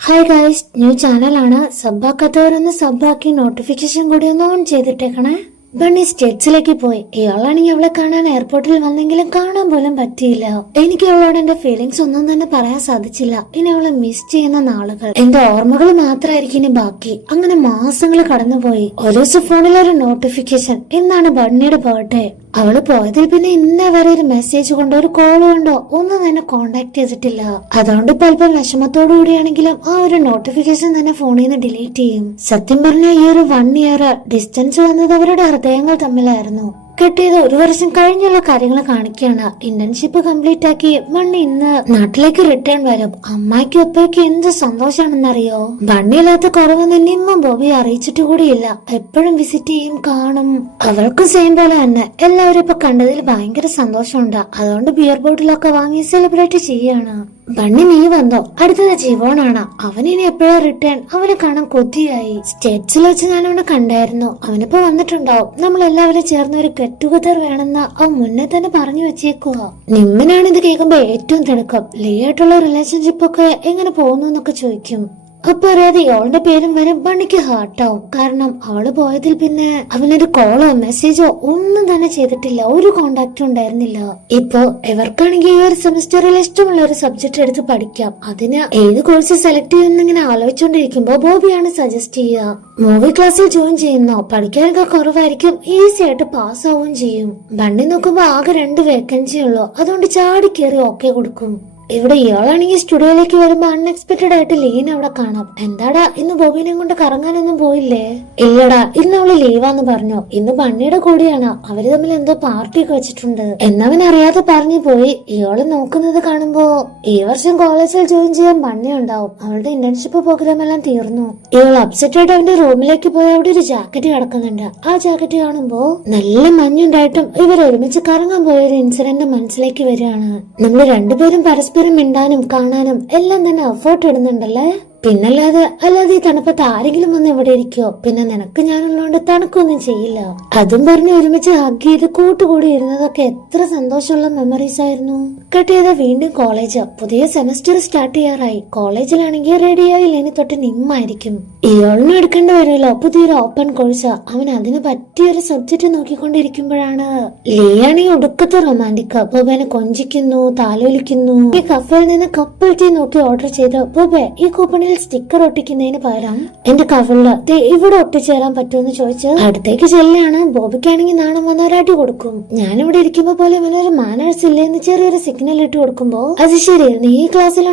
Hi guys new ചാനലാണ് സബ്ബാക്കാത്തവരൊന്ന് സബ്ബാക്കി notification കൂടി ഒന്ന് ഓൺ ചെയ്തിട്ടേക്കണേ. ബണ്ണി സ്റ്റേറ്റ്സിലേക്ക് പോയി. ഇയാളാണെങ്കിൽ അവളെ കാണാൻ എയർപോർട്ടിൽ വന്നെങ്കിലും കാണാൻ പോലും പറ്റിയില്ല. എനിക്ക് അവളോട് എന്റെ ഫീലിങ്സ് ഒന്നും തന്നെ പറയാൻ സാധിച്ചില്ല. ഇനി അവളെ മിസ് ചെയ്യുന്ന നാളുകൾ. എന്റെ ഓർമ്മകൾ മാത്രമായിരിക്കും ഇനി ബാക്കി. അങ്ങനെ മാസങ്ങൾ കടന്നുപോയി. ഒരു ദിവസം ഫോണിൽ ഒരു നോട്ടിഫിക്കേഷൻ എന്നാണ് ബണ്ണിയുടെ ബർത്ത്ഡേ അവൾ പോയതിൽ പിന്നെ ഇന്നേ വരെ ഒരു മെസ്സേജ് കൊണ്ടോ ഒരു കോൾ കൊണ്ടോ ഒന്നും തന്നെ കോണ്ടാക്ട് ചെയ്തിട്ടില്ല. അതുകൊണ്ട് ഇപ്പൊ അല്പം വിഷമത്തോടു കൂടിയാണെങ്കിലും ആ ഒരു നോട്ടിഫിക്കേഷൻ തന്നെ ഫോണിൽ നിന്ന് ഡിലീറ്റ് ചെയ്യും. സത്യം പറഞ്ഞ ഈ ഒരു വൺ ഇയർ ഡിസ്റ്റൻസ് വന്നത് അവരുടെ ഹൃദയങ്ങൾ തമ്മിലായിരുന്നു. കിട്ടിയത് ഒരു വർഷം കഴിഞ്ഞുള്ള കാര്യങ്ങൾ കാണിക്കുകയാണ്. ഇന്റേൺഷിപ്പ് കംപ്ലീറ്റ് ആക്കി ബണ്ണി ഇന്ന് നാട്ടിലേക്ക് റിട്ടേൺ വരും. അമ്മയ്ക്കും അപ്പയ്ക്കും എന്ത് സന്തോഷാണെന്നറിയോ? ബണ്ണിയില്ലാത്ത കുറവൊന്നും നിമ്മ ബോബി അറിയിച്ചിട്ട് കൂടിയില്ല. എപ്പോഴും വിസിറ്റ് ചെയ്യും കാണും. അവൾക്കും സെയിം പോലെ തന്നെ. എല്ലാവരും ഇപ്പൊ കണ്ടതിൽ ഭയങ്കര സന്തോഷമുണ്ട്. അതുകൊണ്ട് ബിയർ ബോട്ടിലൊക്കെ വാങ്ങി സെലിബ്രേറ്റ് ചെയ്യാണ്. ബണ്ണി നീ വന്നോ? അടുത്തത് ജീവോണാണ്. അവൻ ഇനി എപ്പോഴാ റിട്ടേൺ അവനെ കാണാൻ കൊതിയായി. സ്റ്റേറ്റ്സിൽ വെച്ച് ഞാൻ അവനെ കണ്ടായിരുന്നു. അവനിപ്പോ വന്നിട്ടുണ്ടാവും. നമ്മൾ എല്ലാവരും ചേർന്ന് ഒരു ഗെറ്റ് ടുഗദർ വേണമെന്ന് അവൻ മുന്നേ തന്നെ പറഞ്ഞു വെച്ചേക്കുക നിമ്മനാണ് ഇത് കേൾക്കുമ്പോ ഏറ്റവും തിടുക്കം. ലീ ആയിട്ടുള്ള റിലേഷൻഷിപ്പ് ഒക്കെ എങ്ങനെ പോകുന്നു എന്നൊക്കെ ചോദിക്കും. അപ്പൊ അറിയാതെ ഇവളുടെ പേരും വരെ ബണ്ണിക്ക് ഹാർട്ടാവും. കാരണം അവൾ പോയതിൽ പിന്നെ അവനൊരു കോളോ മെസ്സേജോ ഒന്നും തന്നെ ചെയ്തിട്ടില്ല. ഒരു കോണ്ടാക്റ്റും ഉണ്ടായിരുന്നില്ല. ഇപ്പോ ഇവർക്കാണെങ്കിൽ ഈ ഒരു സെമിസ്റ്ററിൽ ഇഷ്ടമുള്ള ഒരു സബ്ജക്ട് എടുത്ത് പഠിക്കാം. അതിന് ഏത് കോഴ്സ് സെലക്ട് ചെയ്യുമെന്ന് ഇങ്ങനെ ആലോചിച്ചോണ്ടിരിക്കുമ്പോ ബോബിയാണ് സജസ്റ്റ് ചെയ്യുക. മൂവി ക്ലാസ്സിൽ ജോയിൻ ചെയ്യുന്നോ? പഠിക്കാനൊക്കെ കുറവായിരിക്കും ഈസി ആയിട്ട് പാസ് ആവുകയും ചെയ്യും. ബണ്ണി നോക്കുമ്പോ ആകെ രണ്ട് വേക്കൻസി ഉള്ളൂ. അതുകൊണ്ട് ചാടി കയറി ഓക്കെ കൊടുക്കും. ഇവിടെ ഇയാളാണെങ്കിൽ സ്റ്റുഡിയോയിലേക്ക് വരുമ്പോ അൺഎക്സ്പെക്റ്റഡ് ആയിട്ട് ലീൻ അവിടെ കാണാം. എന്താടാ ഇന്ന് ബോബിനെ കൊണ്ട് കറങ്ങാനൊന്നും പോയില്ലേ? ഇല്ലടാ ഇന്ന് അവൾ ലീവാന്ന് പറഞ്ഞു. ഇന്ന് ബണ്ണിയുടെ കൂടെയാണ്. അവർ തമ്മിൽ എന്തോ പാർട്ടി ഒക്കെ വെച്ചിട്ടുണ്ട്. എന്നവൻ അറിയാതെ പറഞ്ഞു പോയി. ഇയാൾ നോക്കുന്നത് കാണുമ്പോ ഈ വർഷം കോളേജിൽ ജോയിൻ ചെയ്യാൻ ബണ്ണി ഉണ്ടാവും. അവളുടെ ഇന്റേൺഷിപ്പ് പ്രോഗ്രാം എല്ലാം തീർന്നു. ഇയാൾ അപ്സെറ്റ് ആയിട്ട് അവന്റെ റൂമിലേക്ക് പോയി. അവിടെ ഒരു ജാക്കറ്റ് കിടക്കുന്നുണ്ട്. ആ ജാക്കറ്റ് കാണുമ്പോ നല്ല മഞ്ഞുണ്ടായിട്ടും ഇവർ ഒരുമിച്ച് കറങ്ങാൻ പോയ ഒരു ഇൻസിഡന്റ് മനസ്സിലേക്ക് വരികയാണ്. നമ്മൾ രണ്ടുപേരും പരസ്പരം മിണ്ടാനും കാണാനും എല്ലാം തന്നെ എഫേർട്ട് ഇടുന്നുണ്ടല്ലേ? പിന്നല്ലാതെ അല്ലാതെ ഈ തണുപ്പത്ത് ആരെങ്കിലും വന്ന് ഇവിടെ ഇരിക്കോ? പിന്നെ നിനക്ക് ഞാനുള്ളതുകൊണ്ട് തണുക്കൊന്നും ചെയ്യില്ല. അതും പറഞ്ഞ് ഒരുമിച്ച് ഹഗ് ചെയ്ത് കൂട്ടുകൂടി ഇരുന്നതൊക്കെ എത്ര സന്തോഷമുള്ള മെമ്മറീസ് ആയിരുന്നു. കെട്ടിയത് വീണ്ടും കോളേജ് പുതിയ സെമസ്റ്റർ സ്റ്റാർട്ട് ചെയ്യാറായി. കോളേജിലാണെങ്കിൽ റെഡിയായില്ല ഇനി തൊട്ട് നിമ്മായിരിക്കും. ഇയാളിനും എടുക്കേണ്ടി വരുമല്ലോ പുതിയൊരു ഓപ്പൺ കോഴ്സ് അവൻ അതിന് പറ്റിയൊരു സബ്ജക്ട് നോക്കിക്കൊണ്ടിരിക്കുമ്പോഴാണ്. ലിയാണെങ്കിൽ ഒടുക്കത്തെ റൊമാന്റിക് ബോബേനെ കൊഞ്ചിക്കുന്നു താലോലിക്കുന്നു. ഈ കഫയിൽ നിന്ന് കപ്പിൾ ടീ നോക്കി ഓർഡർ ചെയ്ത് ബോബെ ഈ കൂപ്പണിൽ സ്റ്റിക്കർ ഒട്ടിക്കുന്നതിന് പകരം എന്റെ കവളിൽ ഇവിടെ ഒട്ടിച്ചേരാൻ പറ്റുമെന്ന് ചോദിച്ച് അടുത്തേക്ക് ചെല്ലാണ് ബോബിക്കാണെങ്കിൽ നാണം വന്നവരാട്ടി കൊടുക്കും. ഞാനിവിടെ ഇരിക്കുമ്പോ പോലെ ഇവനൊരു മാനേഴ്സ് ഇല്ലെന്ന് ചെറിയൊരു സിഗ്നൽ ഇട്ട് കൊടുക്കുമ്പോ അത് ശരി നീ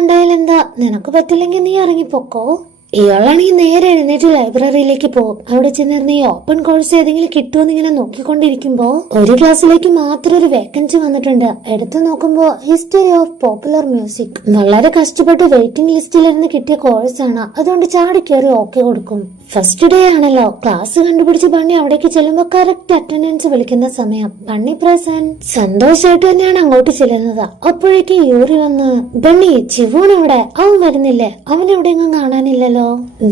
ഉണ്ടായാൽ എന്താ? നിനക്ക് പറ്റില്ലെങ്കിൽ നീ ഇറങ്ങിപ്പോക്കോ. ഇയാളാണെങ്കിൽ നേരെ എഴുന്നേറ്റ് ലൈബ്രറിയിലേക്ക് പോകും അവിടെ ചെന്നിരുന്ന ഈ ഓപ്പൺ കോഴ്സ് ഏതെങ്കിലും കിട്ടുമെന്ന് ഇങ്ങനെ നോക്കിക്കൊണ്ടിരിക്കുമ്പോ ഒരു ക്ലാസ്സിലേക്ക് മാത്രം ഒരു വേക്കൻസി വന്നിട്ടുണ്ട്. എടുത്തു നോക്കുമ്പോ ഹിസ്റ്ററി ഓഫ് പോപ്പുലർ മ്യൂസിക് വളരെ കഷ്ടപ്പെട്ട് വെയിറ്റിംഗ് ലിസ്റ്റിലിരുന്ന് കിട്ടിയ കോഴ്സാണ് അതുകൊണ്ട് ചാടി കയറി ഓക്കെ കൊടുക്കും. ഫസ്റ്റ് ഡേ ആണല്ലോ. ക്ലാസ് കണ്ടുപിടിച്ച് പണി അവിടേക്ക് ചെല്ലുമ്പോ കറക്റ്റ് അറ്റൻഡൻസ് വിളിക്കുന്ന സമയം. പണി പ്രസന്റ് സന്തോഷമായിട്ട് തന്നെയാണ് അങ്ങോട്ട് ചെല്ലുന്നത്. അപ്പോഴേക്കും യൂറി വന്ന് ബണ്ണി ചിവൂൺ അവിടെ അവൻ വരുന്നില്ലേ? അവൻ എവിടെയെങ്കിലും കാണാനില്ലല്ലോ.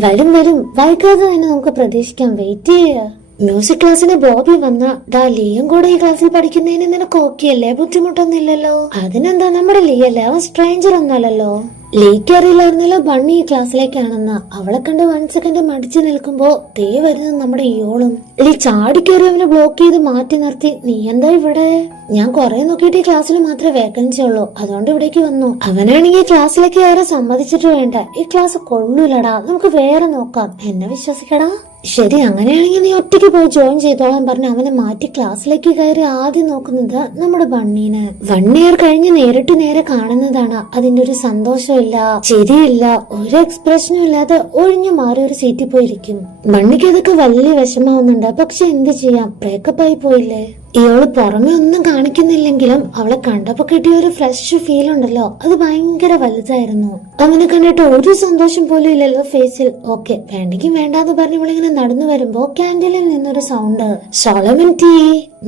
വരും വരും. വൈകാതെ തന്നെ നമുക്ക് പ്രതീക്ഷിക്കാം. വെയിറ്റ് ചെയ്യുക മ്യൂസിക് ക്ലാസ്സിന് ബോബി വന്ന ദാ ലിയും കൂടെ ഈ ക്ലാസ്സിൽ പഠിക്കുന്നതിന് നിനക്ക് ഓക്കെ അല്ലേ? ബുദ്ധിമുട്ടൊന്നുമില്ലല്ലോ അതിനെന്താ നമ്മുടെ ലീ അല്ലേ അവൻ സ്ട്രേഞ്ചർ ഒന്നുമല്ലല്ലോ ലീക്ക് അറിയില്ലായിരുന്നല്ലോ ബണ്ണി ക്ലാസ്സിലേക്കാണെന്ന്. അവളെ കണ്ട് വൺ സെക്കൻഡ് മടിച്ചു നിൽക്കുമ്പോ തേ വരുന്നത് നമ്മുടെ ഇയോളും. ലീ ചാടിക്കേറി അവനെ ബ്ലോക്ക് ചെയ്ത് മാറ്റി നിർത്തി. നീ എന്താ ഇവിടെ? ഞാൻ കുറെ നോക്കിയിട്ട് ഈ ക്ലാസ്സിൽ മാത്രമേ വേക്കൻസി ഉള്ളൂ. അതുകൊണ്ട് ഇവിടേക്ക് വന്നു. അവനാണെങ്കിൽ ക്ലാസ്സിലേക്ക് കയറി സമ്മതിച്ചിട്ട് വേണ്ട. ഈ ക്ലാസ് കൊള്ളൂലടാ. നമുക്ക് വേറെ നോക്കാം. എന്നെ വിശ്വസിക്കടാ. ശരി അങ്ങനെയാണെങ്കിൽ നീ ഒറ്റയ്ക്ക് പോയി ജോയിൻ ചെയ്തോളാം പറഞ്ഞ് അവനെ മാറ്റി ക്ലാസ്സിലേക്ക് കയറി ആദ്യം നോക്കുന്നത് നമ്മുടെ ബണ്ണീനെ. വൺ ഇയർ കഴിഞ്ഞ് നേരിട്ട് നേരെ കാണുന്നതാണ്. അതിന്റെ ഒരു സന്തോഷമില്ല ചിരിയില്ല ഒരു എക്സ്പ്രഷനും ഇല്ലാതെ ഒഴിഞ്ഞു മാറി ഒരു സീറ്റിൽ പോയിരിക്കും. ബണ്ണിക്ക് അതൊക്കെ വലിയ വിഷമാവുന്നുണ്ട് പക്ഷെ എന്ത് ചെയ്യാം? ബ്രേക്കപ്പ് ആയി പോയില്ലേ? ഇയാൾ പുറമെ ഒന്നും കാണിക്കുന്നില്ലെങ്കിലും അവളെ കണ്ടപ്പോ കിട്ടിയ ഒരു ഫ്രഷ് ഫീൽ ഉണ്ടല്ലോ. അത് ഭയങ്കര വലുതായിരുന്നു. അവനെ കണ്ടിട്ട് ഒരു സന്തോഷം പോലും ഇല്ലല്ലോ ഫേസിൽ ഓക്കെ വേണ്ടെങ്കിൽ വേണ്ടാന്ന് പറഞ്ഞ് ഇവളിങ്ങനെ നടന്നു വരുമ്പോ ക്യാൻഡിലിൽ നിന്നൊരു സൗണ്ട് സോളമൻ ടീ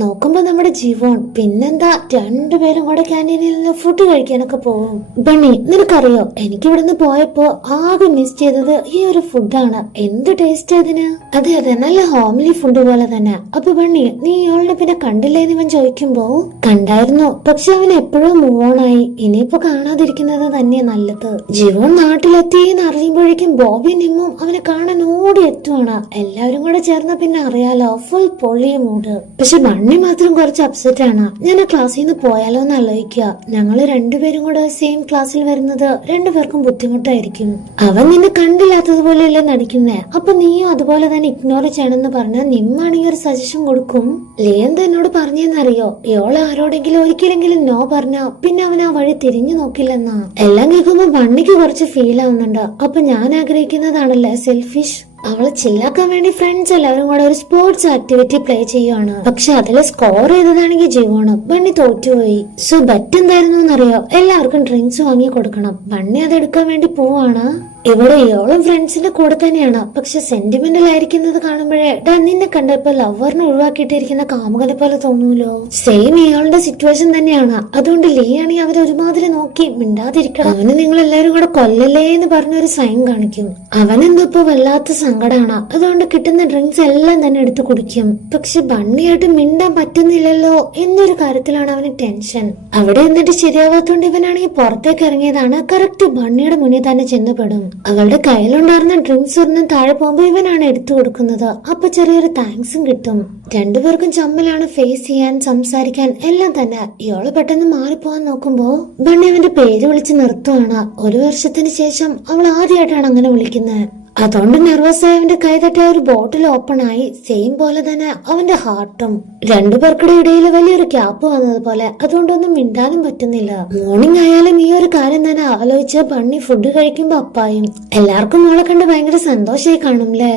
നോക്കുമ്പോ നമ്മുടെ ജീവൻ പിന്നെന്താ രണ്ടുപേരും കൂടെ ക്യാന്റീനിൽ നിന്ന് ഫുഡ് കഴിക്കാനൊക്കെ പോകും ബണ്ണി നിനക്കറിയോ എനിക്ക് ഇവിടുന്ന് പോയപ്പോ ആകെ മിസ് ചെയ്തത് ഈ ഒരു ഫുഡാണ് എന്ത് ടേസ്റ്റ് അതിന്? അതെ അതെ നല്ല ഹോംലി ഫുഡ് പോലെ തന്നെ. അപ്പൊ ബണ്ണി നീ ഇയാളുടെ പിന്നെ കണ്ടില്ലേന്ന് ഇവൻ ചോദിക്കുമ്പോ കണ്ടായിരുന്നു? പക്ഷെ അവൻ എപ്പോഴും മൂവ് ഓൺ ആയി ഇനിയിപ്പോ കാണാതിരിക്കുന്നത് തന്നെ നല്ലത്. ജീവൻ നാട്ടിലെത്തി എന്ന് അറിയുമ്പോഴേക്കും ബോബി നിമ്മും അവനെ കാണാൻ ഓടി എത്തുവാണ്. എല്ലാവരും കൂടെ ചേർന്ന പിന്നെ അറിയാലോ ഫുൾ പൊള്ളിയ മൂഡ് പക്ഷെ ബണ്ണി മാത്രം കുറച്ച് അപ്സെറ്റ് ആണ്. ഞാൻ ആ ക്ലാസ്സിൽ നിന്ന് പോയാലോ എന്ന് ആലോചിക്കുക. ഞങ്ങൾ രണ്ടുപേരും കൂടെ സെയിം ക്ലാസ്സിൽ വരുന്നത് രണ്ടുപേർക്കും ബുദ്ധിമുട്ടായിരിക്കും. അവൻ നിന്നെ കണ്ടില്ലാത്തതുപോലെയല്ലേ നടിക്കുന്നേ. അപ്പൊ നീയും അതുപോലെ തന്നെ ഇഗ്നോർ ചെയ്യണമെന്ന് പറഞ്ഞ നിമ്മാണെങ്കിൽ ഒരു സജഷൻ കൊടുക്കും. ലിയന്ത് എന്നോട് പറഞ്ഞെന്നറിയോ? ഇയാൾ ആരോടെങ്കിലും ഒരിക്കലെങ്കിലും നോ പറഞ്ഞ പിന്നെ അവൻ ആ വഴി തിരിഞ്ഞു നോക്കില്ലെന്നാ? എല്ലാം കേൾക്കുമ്പോ വണ്ണിക്ക് കുറച്ച് ഫീൽ ആവുന്നുണ്ട്. അപ്പൊ ഞാൻ ആഗ്രഹിക്കുന്നതാണല്ലേ സെൽഫിഷ് അവളെ ചില്ലാക്കാൻ വേണ്ടി ഫ്രണ്ട്സ് എല്ലാവരും കൂടെ ഒരു സ്പോർട്സ് ആക്ടിവിറ്റി പ്ലേ ചെയ്യുവാണ്. പക്ഷെ അതിൽ സ്കോർ ചെയ്തതാണെങ്കിൽ ജീവമാണ് ബണ്ണി തോറ്റുപോയി. സോ ബെറ്റ് എന്തായിരുന്നു എന്നറിയോ? എല്ലാവർക്കും ഡ്രിങ്ക്സ് വാങ്ങി കൊടുക്കണം. ബണ്ണി അതെടുക്കാൻ വേണ്ടി പോവാണ്. ഇവിടെ ഇയാളും ഫ്രണ്ട്സിന്റെ കൂടെ തന്നെയാണ്. പക്ഷെ സെന്റിമെന്റൽ ആയിരിക്കുന്നത് കാണുമ്പോഴേ ഡാ നിന്നെ കണ്ടപ്പോ ലവറിനെ ഒഴിവാക്കിയിട്ടിരിക്കുന്ന കാമുകനെ പോലെ തോന്നൂലോ? സെയിം ഇയാളുടെ സിറ്റുവേഷൻ തന്നെയാണ്. അതുകൊണ്ട് ലീ ആണെങ്കിൽ അവരെ ഒരുമാതിരി നോക്കി മിണ്ടാതിരിക്കണം. അവന് നിങ്ങൾ എല്ലാവരും കൂടെ കൊല്ലല്ലേ എന്ന് പറഞ്ഞ ഒരു സൈൻ കാണിക്കും അവനെന്തപ്പോ വല്ലാത്ത സങ്കടമാണ് അതുകൊണ്ട് കിട്ടുന്ന ഡ്രിങ്ക്സ് എല്ലാം തന്നെ എടുത്ത് കുടിക്കും. പക്ഷെ ബണ്ണിയായിട്ട് മിണ്ടാൻ പറ്റുന്നില്ലല്ലോ എന്നൊരു കാര്യത്തിലാണ് അവന് ടെൻഷൻ. അവിടെ എന്നിട്ട് ശരിയാവാത്തോണ്ട് ഇവനാണെങ്കിൽ പുറത്തേക്ക് ഇറങ്ങിയതാണ്. കറക്റ്റ് ബണ്ണിയുടെ മുന്നിൽ തന്നെ ചെന്നുപെടും അവളുടെ കയ്യിലുണ്ടായിരുന്ന ഡ്രിങ്ക്സ് ഒരെണ്ണം താഴെ പോകുമ്പോ ഇവനാണ് എടുത്തു കൊടുക്കുന്നത്. അപ്പൊ ചെറിയൊരു താങ്ക്സും കിട്ടും. രണ്ടുപേർക്കും ചമ്മലാണ് ഫേസ് ചെയ്യാൻ സംസാരിക്കാൻ എല്ലാം തന്നെ. ഇയാൾ പെട്ടെന്ന് മാറിപ്പോവാൻ നോക്കുമ്പോ ബണ്ണി അവന്റെ പേര് വിളിച്ച് നിർത്തുവാണ്. ഒരു വർഷത്തിന് ശേഷം അവൾ ആദ്യമായിട്ടാണ് അങ്ങനെ വിളിക്കുന്നത്. അതുകൊണ്ട് നെർവസ് ആയവന്റെ കൈ തട്ടിയ ഒരു ബോട്ടിൽ ഓപ്പൺ ആയി. സെയിം പോലെ തന്നെ അവന്റെ ഹാർട്ടും രണ്ടുപേർക്കുടെ ഇടയിൽ വലിയൊരു ക്യാപ്പ് വന്നതുപോലെ അതുകൊണ്ടൊന്നും മിണ്ടാനും പറ്റുന്നില്ല. മോർണിംഗ് ആയാലും ഈ ഒരു കാര്യം തന്നെ ആലോചിച്ച് ബണ്ണി ഫുഡ് കഴിക്കുമ്പോ അപ്പായും. എല്ലാവർക്കും മോളെ കണ്ട് ഭയങ്കര സന്തോഷമായി കാണുംല്ലേ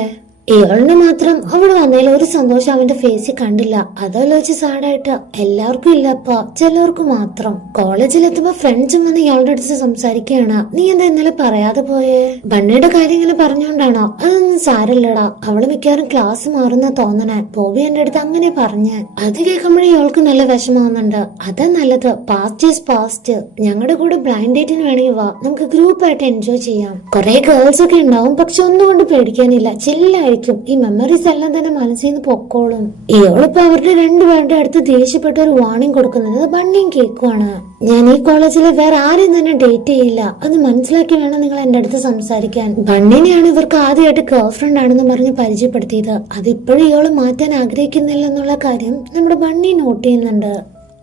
ഇയാളിന് മാത്രം അവൾ വന്നതിൽ ഒരു സന്തോഷം അവന്റെ ഫേസിൽ കണ്ടില്ല. അതാലോചിച്ച് സാഡായിട്ട് എല്ലാവർക്കും ഇല്ലപ്പ ചിലവർക്ക് മാത്രം. കോളേജിൽ കോളേജിലെത്തുമ്പോ ഫ്രണ്ട്സും വന്ന് ഇയാളുടെ അടുത്ത് സംസാരിക്കുകയാണ്. നീ എന്താ ഇന്നലെ പറയാതെ പോയേ? ബണ്ണയുടെ കാര്യം ഇങ്ങനെ പറഞ്ഞോണ്ടാണോ? അതൊന്നും സാരല്ലടാ. അവൾ മിക്കവാറും ക്ലാസ് മാറുന്ന തോന്നണേ. ബോബി എന്റെ അടുത്ത് അങ്ങനെ പറഞ്ഞ്. അത് കേൾക്കുമ്പോഴേ ഇയാൾക്ക് നല്ല വിഷമാവുന്നുണ്ട് അതാ നല്ലത്. പാസ്റ്റ് ഈസ് പാസ്റ്റ് ഞങ്ങളുടെ കൂടെ ബ്ലൈൻഡ് ഡേറ്റിന് വേണമെങ്കിൽ വാ. നമുക്ക് ഗ്രൂപ്പായിട്ട് എൻജോയ് ചെയ്യാം. കുറെ ഗേൾസ് ഒക്കെ ഉണ്ടാവും. പക്ഷെ ഒന്നും കൊണ്ട് പേടിക്കാനില്ല. ചില്ലായിരിക്കും ഈ മെമ്മറീസ് എല്ലാം തന്നെ മനസ്സിൽ നിന്ന് പൊക്കോളും. ഇവളിപ്പോ അവരുടെ രണ്ടുപേരുടെ അടുത്ത് ദേഷ്യപ്പെട്ട ഒരു വാണിംഗ് കൊടുക്കുന്നത് ബണ്ണിയും കേക്കുവാണ്. ഞാൻ ഈ കോളേജിലെ വേറെ ആരെയും തന്നെ ഡേറ്റ് ചെയ്യില്ല. അത് മനസ്സിലാക്കി വേണം നിങ്ങൾ എന്റെ അടുത്ത് സംസാരിക്കാൻ. ബണ്ണിനെയാണ് ഇവർക്ക് ആദ്യമായിട്ട് ഗേൾ ഫ്രണ്ട് ആണെന്ന് പറഞ്ഞ് പരിചയപ്പെടുത്തിയത്. അതിപ്പോഴും ഇയാൾ മാറ്റാൻ ആഗ്രഹിക്കുന്നില്ല എന്നുള്ള കാര്യം നമ്മുടെ ബണ്ണി നോട്ട് ചെയ്യുന്നുണ്ട്.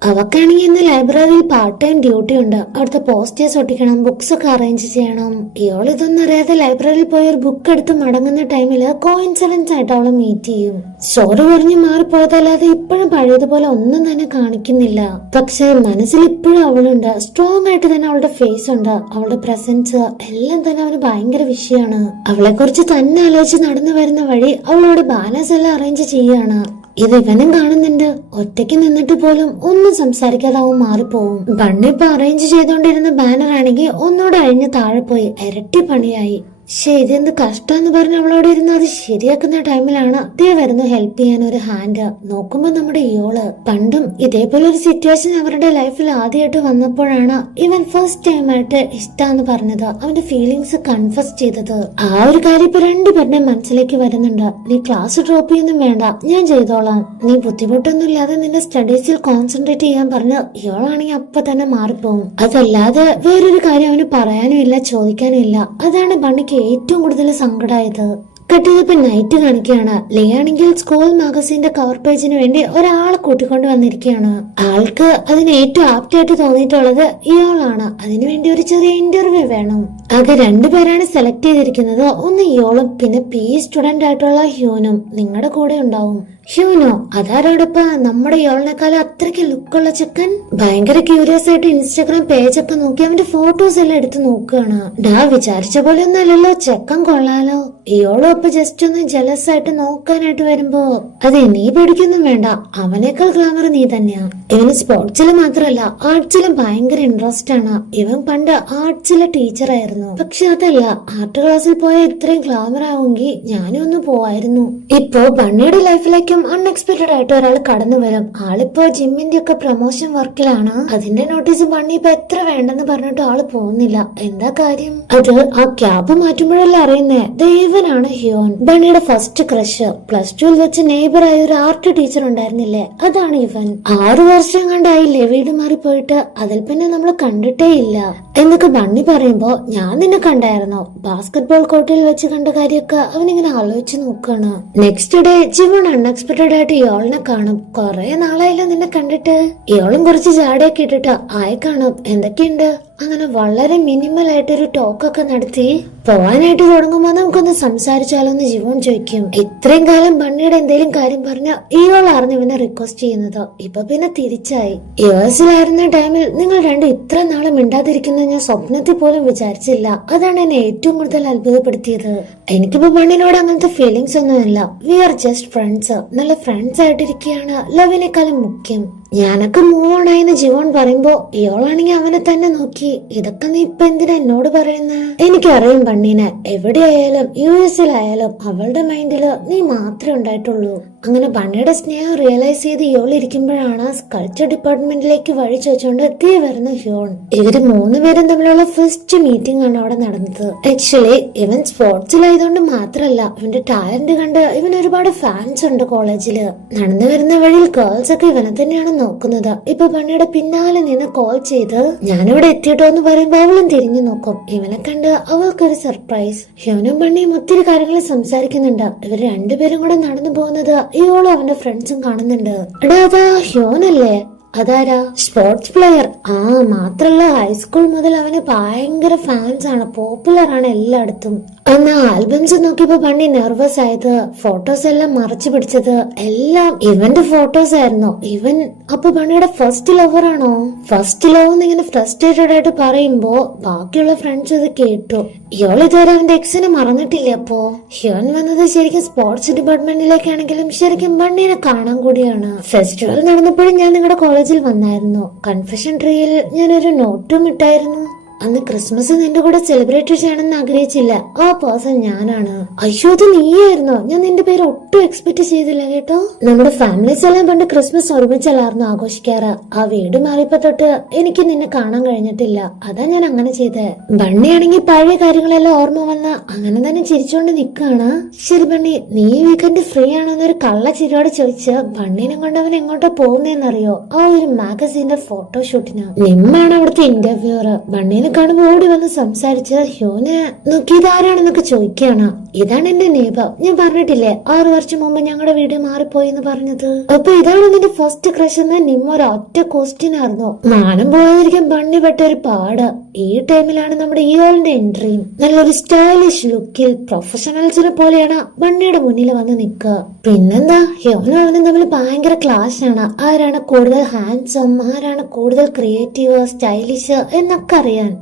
അവക്കാണെങ്കിൽ ഇന്ന് ലൈബ്രറിയിൽ പാർട്ട് ടൈം ഡ്യൂട്ടി ഉണ്ട്. അവിടുത്തെ പോസ്റ്റേഴ്സ് ഒട്ടിക്കണം ബുക്സ് ഒക്കെ അറേഞ്ച് ചെയ്യണം. ഇയാൾ ഇതൊന്നും അറിയാതെ ലൈബ്രറിയിൽ പോയി ഒരു ബുക്ക് എടുത്ത് മടങ്ങുന്ന ടൈമിൽ കോയിൻസിഡൻസ് ആയിട്ട് അവളെ മീറ്റ് ചെയ്യും. സ്റ്റോറി പറഞ്ഞ് മാറിപ്പോയതല്ലാതെ ഇപ്പോഴും പഴയതുപോലെ ഒന്നും തന്നെ കാണിക്കുന്നില്ല. പക്ഷെ മനസ്സിൽ ഇപ്പോഴും അവളുണ്ട്. സ്ട്രോങ് ആയിട്ട് തന്നെ അവളുടെ ഫേസ് ഉണ്ട്. അവളുടെ പ്രസൻസ് എല്ലാം തന്നെ അവന് ഭയങ്കര വിഷയമാണ്. അവളെ കുറിച്ച് തന്നെ ആലോചിച്ച് നടന്നു വരുന്ന വഴി അവളോട് ബാലൻസ് എല്ലാം അറേഞ്ച് ചെയ്യാണ് ഇത് ഇവനും കാണുന്നുണ്ട്. ഒറ്റയ്ക്ക് നിന്നിട്ട് പോലും ഒന്നും സംസാരിക്കാതെ അവൻ മാറിപ്പോവും. ബണ്ണിപ്പോ അറേഞ്ച് ചെയ്തോണ്ടിരുന്ന ബാനർ ആണെങ്കിൽ ഒന്നുകൂടെ അഴിഞ്ഞ് താഴെ പോയി. ഇരട്ടി പണിയായി. ശേ ഇതെന്ത് കഷ്ടമെന്ന് പറഞ്ഞ് അവളോട് ഇരുന്ന് അത് ശരിയാക്കുന്ന ടൈമിലാണ്. അതേ വരുന്നു ഹെൽപ്പ് ചെയ്യാൻ ഒരു ഹാൻഡ് നോക്കുമ്പോ നമ്മുടെ ഇയോൾ പണ്ടും ഇതേപോലെ ഒരു സിറ്റുവേഷൻ അവരുടെ ലൈഫിൽ ആദ്യമായിട്ട് വന്നപ്പോഴാണ് ഇവൻ ഫസ്റ്റ് ടൈം ആയിട്ട് ഇഷ്ടാന്ന് പറഞ്ഞത്. അവന്റെ ഫീലിങ്സ് കൺഫസ് ചെയ്തത്. ആ ഒരു കാര്യം ഇപ്പൊ രണ്ടുപേരുടെ മനസ്സിലേക്ക് വരുന്നുണ്ട്. നീ ക്ലാസ് ഡ്രോപ്പ് ചെയ്യുന്നും വേണ്ട. ഞാൻ ചെയ്തോളാം. നീ ബുദ്ധിമുട്ടൊന്നും ഇല്ലാതെ നിന്റെ സ്റ്റഡീസിൽ കോൺസെൻട്രേറ്റ് ചെയ്യാൻ പറഞ്ഞ് ഇയാളാണെങ്കിൽ അപ്പൊ തന്നെ മാറിപ്പോവും. അതല്ലാതെ വേറൊരു കാര്യം അവന് പറയാനും ഇല്ല ചോദിക്കാനും ഇല്ല. അതാണ് ബണ്ണിക്ക് ഏറ്റവും കൂടുതൽ സങ്കടമായത് കെട്ടിയതിപ്പോ നൈറ്റ് കാണിക്കുകയാണ്. ലിയാണെങ്കിൽ സ്കൂൾ മാഗസീന്റെ കവർ പേജിന് വേണ്ടി ഒരാളെ കൂട്ടിക്കൊണ്ട് വന്നിരിക്കുകയാണ്. ആൾക്ക് അതിന് ഏറ്റവും ആപ്റ്റായിട്ട് തോന്നിയിട്ടുള്ളത് ഇയാളാണ്. അതിനുവേണ്ടി ഒരു ചെറിയ ഇന്റർവ്യൂ വേണം. ആകെ രണ്ടുപേരാണ് സെലക്ട് ചെയ്തിരിക്കുന്നത്. ഒന്ന് ഇയാളും പിന്നെ പി സ്റ്റുഡന്റ് ആയിട്ടുള്ള ഹ്യൂനും. നിങ്ങളുടെ കൂടെ ഉണ്ടാവും. ഹ്യൂനോ അതാരോടൊപ്പ? നമ്മുടെ ഇയാളിനെക്കാളും അത്രയ്ക്ക് ലുക്കുള്ള ചെക്കൻ? ഭയങ്കര ക്യൂരിയസ് ആയിട്ട് ഇൻസ്റ്റാഗ്രാം പേജ് ഒക്കെ നോക്കി അവന്റെ ഫോട്ടോസ് എല്ലാം എടുത്ത് നോക്കുകയാണ്. ഡാ വിചാരിച്ച പോലെ ഒന്നല്ലല്ലോ ചെക്കൻ കൊള്ളാലോ. ഇയോളും ജസ്റ്റ് ഒന്ന് ജലസ് ആയിട്ട് നോക്കാനായിട്ട് വരുമ്പോ അതെ നീ പേടിക്കൊന്നും വേണ്ട. അവനേക്കാൾ ഗ്ലാമർ നീ തന്നെയാ. ഇവന് സ്പോർട്സിൽ മാത്രമല്ല ആർട്സിലും ഭയങ്കര ഇൻട്രസ്റ്റ് ആണ്. ഇവൻ പണ്ട് ആർട്സിലെ ടീച്ചറായിരുന്നു പക്ഷെ അതല്ല ആർട്ട് ക്ലാസ്സിൽ പോയ ഇത്രയും ഗ്ലാമർ ആവുമെങ്കിൽ ഞാനും ഒന്ന് പോവായിരുന്നു. ഇപ്പോ ബണ്ണിയുടെ ലൈഫിലേക്കും അൺഎക്സ്പെക്ടഡ് ആയിട്ട് ഒരാൾ കടന്നു വരും. ആളിപ്പോ ജിമ്മിന്റെ ഒക്കെ പ്രൊമോഷൻ വർക്കിലാണ്. അതിന്റെ നോട്ടീസ് ബണ്ണി ഇപ്പൊ എത്ര വേണ്ടെന്ന് പറഞ്ഞിട്ട് ആൾ പോകുന്നില്ല. എന്താ കാര്യം? അത് ആ ക്യാബ് മാറ്റുമ്പോഴല്ലേ അറിയുന്നേ? ദേവനാണ് ഹ്യോൻ ബണ്ണിയുടെ ഫസ്റ്റ് ക്രഷ് പ്ലസ് ടുവിൽ വെച്ച് നെയ്ബർ ആയ ഒരു ആർട്ട് ടീച്ചർ ഉണ്ടായിരുന്നില്ലേ? അതാണ് ഇവൻ. ആറു വർഷം കണ്ടായില്ലേ വീട് മാറിപ്പോയിട്ട്? അതിൽ പിന്നെ നമ്മൾ കണ്ടിട്ടേ ഇല്ല. എന്നൊക്കെ ബണ്ണി പറയുമ്പോ ഞാൻ നിന്നെ കണ്ടായിരുന്നോ. ബാസ്കറ്റ്ബോൾ കോർട്ടിൽ വെച്ച് കണ്ട കാര്യമൊക്കെ അവനിങ്ങനെ ആലോചിച്ച് നോക്കാണ്. നെക്സ്റ്റ് ഡേ ജിവൺ അൺഎക്സ്പെക്ടഡ് ആയിട്ട് ഇയാളിനെ കാണും. കൊറേ നാളായല്ലോ നിന്നെ കണ്ടിട്ട്. ഇയാളും കുറച്ച് ജാടയൊക്കെ ഇട്ടിട്ട് ആയി കാണും. എന്തൊക്കെയുണ്ട്? അങ്ങനെ വളരെ മിനിമൽ ആയിട്ട് ആയിട്ടൊരു ടോക്കൊക്കെ നടത്തി. പോവാനായിട്ട് തുടങ്ങുമ്പോ നമുക്കൊന്ന് സംസാരിച്ചാലോ എന്ന് ജീവൻ ചോദിക്കും ഇത്രയും കാലം ബണ്ണിയുടെ എന്തെങ്കിലും കാര്യം പറഞ്ഞ ഇയാളായിരുന്നു ഇവനെ റിക്വസ്റ്റ് ചെയ്യുന്നത്. ഇപ്പൊ പിന്നെ തിരിച്ചായി. യുഎസിലായിരുന്ന ടൈമിൽ നിങ്ങൾ രണ്ടും ഇത്ര നാളെ മിണ്ടാതിരിക്കുന്നത് ഞാൻ സ്വപ്നത്തിൽ പോലും വിചാരിച്ചില്ല. അതാണ് എന്നെ ഏറ്റവും കൂടുതൽ അത്ഭുതപ്പെടുത്തിയത്. എനിക്കിപ്പോ ബണ്ണിനോട് അങ്ങനത്തെ ഫീലിങ്സ് ഒന്നുമില്ല. വി ആർ ജസ്റ്റ് ഫ്രണ്ട്സ് നല്ല ഫ്രണ്ട്സ് ആയിട്ടിരിക്കുകയാണ് ലവിനേക്കാളും മുഖ്യം. ഞാനൊക്കെ മൂവ് ഓൺ ആയെന്ന് ജീവൻ പറയുമ്പോ ഇയാളാണെങ്കിൽ അവനെ തന്നെ നോക്കി. ഇതൊക്കെ നീ ഇപ്പൊ എന്തിനാ എന്നോട് പറയുന്ന? എനിക്കറിയാം പണ്ണീനെ. എവിടെയായാലും യു എസിലായാലും അവളുടെ മൈൻഡിൽ നീ മാത്രമേ ഉണ്ടായിട്ടുള്ളൂ. അങ്ങനെ ബണ്ണിയുടെ സ്നേഹം റിയലൈസ് ചെയ്ത് ഇയോൾ ഇരിക്കുമ്പോഴാണ് കൾച്ചർ ഡിപ്പാർട്ട്മെന്റിലേക്ക് വഴി ചോദിച്ചുകൊണ്ട് എത്തി വരുന്ന ഹ്യോൺ. ഇവർ മൂന്നുപേരും തമ്മിലുള്ള ഫസ്റ്റ് മീറ്റിംഗ് ആണ് അവിടെ നടന്നത്. ആക്ച്വലി ഇവൻ സ്പോർട്സിലായതുകൊണ്ട് മാത്രല്ല ഇവന്റെ ടാലന്റ് കണ്ട് ഇവൻ ഒരുപാട് ഫാൻസ് ഉണ്ട് കോളേജിൽ നടന്നു വരുന്ന വഴിയിൽ ഗേൾസ് ഒക്കെ ഇവനെ തന്നെയാണ് നോക്കുന്നത്. ഇപ്പൊ ബണ്ണിയുടെ പിന്നാലെ നിന്ന് കോൾ ചെയ്ത് ഞാനിവിടെ എത്തിയിട്ടോ എന്ന് പറയുമ്പോൾ അവളും തിരിഞ്ഞു നോക്കും. ഇവനെ കണ്ട് അവൾക്കൊരു സർപ്രൈസ് ഹ്യോനും ബണ്ണിയും ഒത്തിരി കാര്യങ്ങൾ സംസാരിക്കുന്നുണ്ട്. ഇവർ രണ്ടുപേരും കൂടെ നടന്നു പോകുന്നത് ഇയോളും അവന്റെ ഫ്രണ്ട്സും കാണുന്നുണ്ട്. അടാ അതാ ഹ്യോനല്ലേ? അതാരാ? സ്പോർട്സ് പ്ലെയർ ആ മാത്രല്ല ഹൈസ്കൂൾ മുതൽ അവന് ഭയങ്കര ഫാൻസ് ആണ്. പോപ്പുലർ ആണ് എല്ലായിടത്തും. എന്നാ ആൽബംസ് നോക്കിയപ്പോ പണി നെർവസ് ആയത്. ഫോട്ടോസ് എല്ലാം മറച്ചു പിടിച്ചത്. എല്ലാം ഇവന്റെ ഫോട്ടോസ് ആയിരുന്നു. ഇവൻ അപ്പൊ പണിയുടെ ഫസ്റ്റ് ലവർ ആണോ? ഫസ്റ്റ് ലവ് എന്നിങ്ങനെ ഫ്രസ്ട്രേറ്റഡ് ആയിട്ട് പറയുമ്പോ ബാക്കിയുള്ള ഫ്രണ്ട്സ് ഇത് കേട്ടു. ഇയാൾ ഇതുവരെ അവന്റെ എക്സിനെ മറന്നിട്ടില്ല അപ്പോ? ഹ്യോൻ വന്നത് ശരിക്കും സ്പോർട്സ് ഡിപ്പാർട്ട്മെന്റിലേക്കാണെങ്കിലും ശരിക്കും പണ്ണിനെ കാണാൻ കൂടിയാണ്. ഫെസ്റ്റിവൽ നടന്നപ്പോഴും ഞാൻ നിങ്ങളുടെ കോളേജിൽ വന്നായിരുന്നു. കൺഫെഷൻ ട്രീയിൽ ഞാനൊരു നോട്ടും ഇട്ടായിരുന്നു. അന്ന് ക്രിസ്മസ് നിന്റെ കൂടെ സെലിബ്രേറ്റ് ചെയ്യണമെന്ന് ആഗ്രഹിച്ചില്ല. ആ പേഴ്സൺ ഞാനാണ്. അയ്യോ അത് നീയായിരുന്നോ? ഞാൻ നിന്റെ പേര് ഒട്ടും എക്സ്പെക്ട് ചെയ്തില്ല കേട്ടോ. നമ്മുടെ ഫാമിലീസ് എല്ലാം പണ്ട് ക്രിസ്മസ് ഒരുമിച്ചല്ലായിരുന്നു ആഘോഷിക്കാറ്? ആ വീട് മാറിയപ്പോ തൊട്ട് എനിക്ക് നിന്നെ കാണാൻ കഴിഞ്ഞിട്ടില്ല. അതാ ഞാൻ അങ്ങനെ ചെയ്തേ. ബണ്ണിയാണെങ്കിൽ പഴയ കാര്യങ്ങളെല്ലാം ഓർമ്മ വന്ന അങ്ങനെ തന്നെ ചിരിച്ചോണ്ട് നിക്കാണ്. ശരി ബണ്ണി നീ വീക്കെൻഡ് ഫ്രീ ആണോ എന്നൊരു കള്ള ചിരിയോടെ ചോദിച്ച് ബണ്ണിനെ കൊണ്ട് അവൻ എങ്ങോട്ടാ പോകുന്നതെന്നറിയോ ആ ഒരു മാഗസീന്റെ ഫോട്ടോഷൂട്ടിന് നിമ്മാണ് അവിടുത്തെ ഇന്റർവ്യൂർ ബണ്ണിനെ കാണുമ്പോ ഓടി വന്ന് സംസാരിച്ച് ഹ്യൂനെ നോക്കി ഇതാരാണെന്നൊക്കെ ചോദിക്കുകയാണ് ഇതാണ് എന്റെ നേബ ഞാൻ പറഞ്ഞിട്ടില്ലേ ആറു വർഷം മുമ്പ് ഞങ്ങളുടെ വീട് മാറിപ്പോയി എന്ന് പറഞ്ഞത്? അപ്പൊ ഇതാണ് നിന്റെ ഫസ്റ്റ് ക്രഷ് എന്ന നിമ്മ ഒരു ഒറ്റ ക്വസ്റ്റ്യൻ ആയിരുന്നു. നാണം പോകാതിരിക്കാൻ ബണ്ണി പെട്ട ഒരു പാട്. ഈ ടൈമിലാണ് നമ്മുടെ ഇയോളിന്റെ എൻട്രിയും നല്ലൊരു സ്റ്റൈലിഷ് ലുക്കിൽ പ്രൊഫഷണൽസിനെ പോലെയാണ് ബണ്ണിയുടെ മുന്നിൽ വന്ന് നിൽക്കുക. പിന്നെന്താ ഹ്യോനും അവനും തമ്മിൽ ഭയങ്കര ക്ലാഷ് ആണ്. ആരാണ് കൂടുതൽ ഹാൻഡ്സം ആരാണ് കൂടുതൽ ക്രിയേറ്റീവ് സ്റ്റൈലിഷ് എന്നൊക്കെ അറിയാൻ.